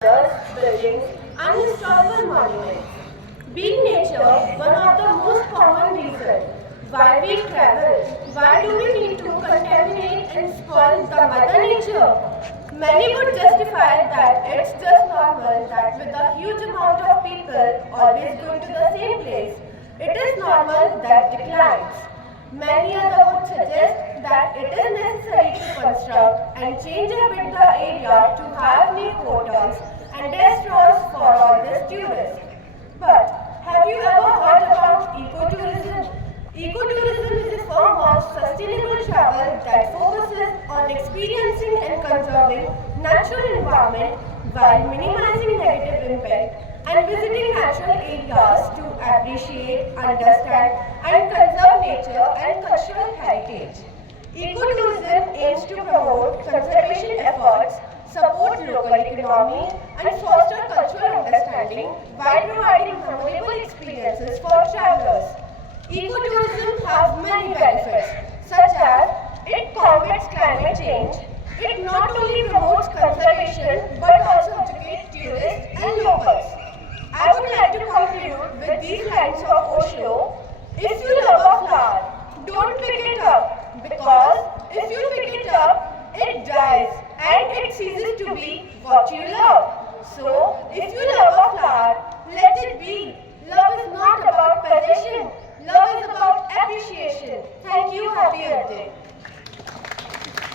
buildings, and historical monuments. Being nature, one of the most common reasons why we travel. Why do we need to contaminate and spoil the mother nature? Many would justify that it's just normal that with a huge amount of people always going to the same place, it is normal that declines. Many others would suggest that it is necessary to construct and change a bit the area to have new hotels and restaurants for all these tourists. But have you ever heard about ecotourism? Ecotourism is a form of sustainable travel that focuses on experiencing and conserving natural environment while minimizing negative impact and visiting natural areas to appreciate, understand and conserve nature and cultural heritage. Ecotourism aims to promote conservation efforts, support local economy and foster cultural understanding while providing memorable experiences for travelers. Ecotourism has many benefits such as it combats climate change, it not only promotes conservation but also educates tourists and locals. I would like to conclude with these lines of Osho. If you love a flower, don't pick it up because if you pick it up, it dies and it ceases to be what you love. So, if you love a flower, let it be. Love is not about possession. Love is about appreciation. Thank you. Happy Earth Day.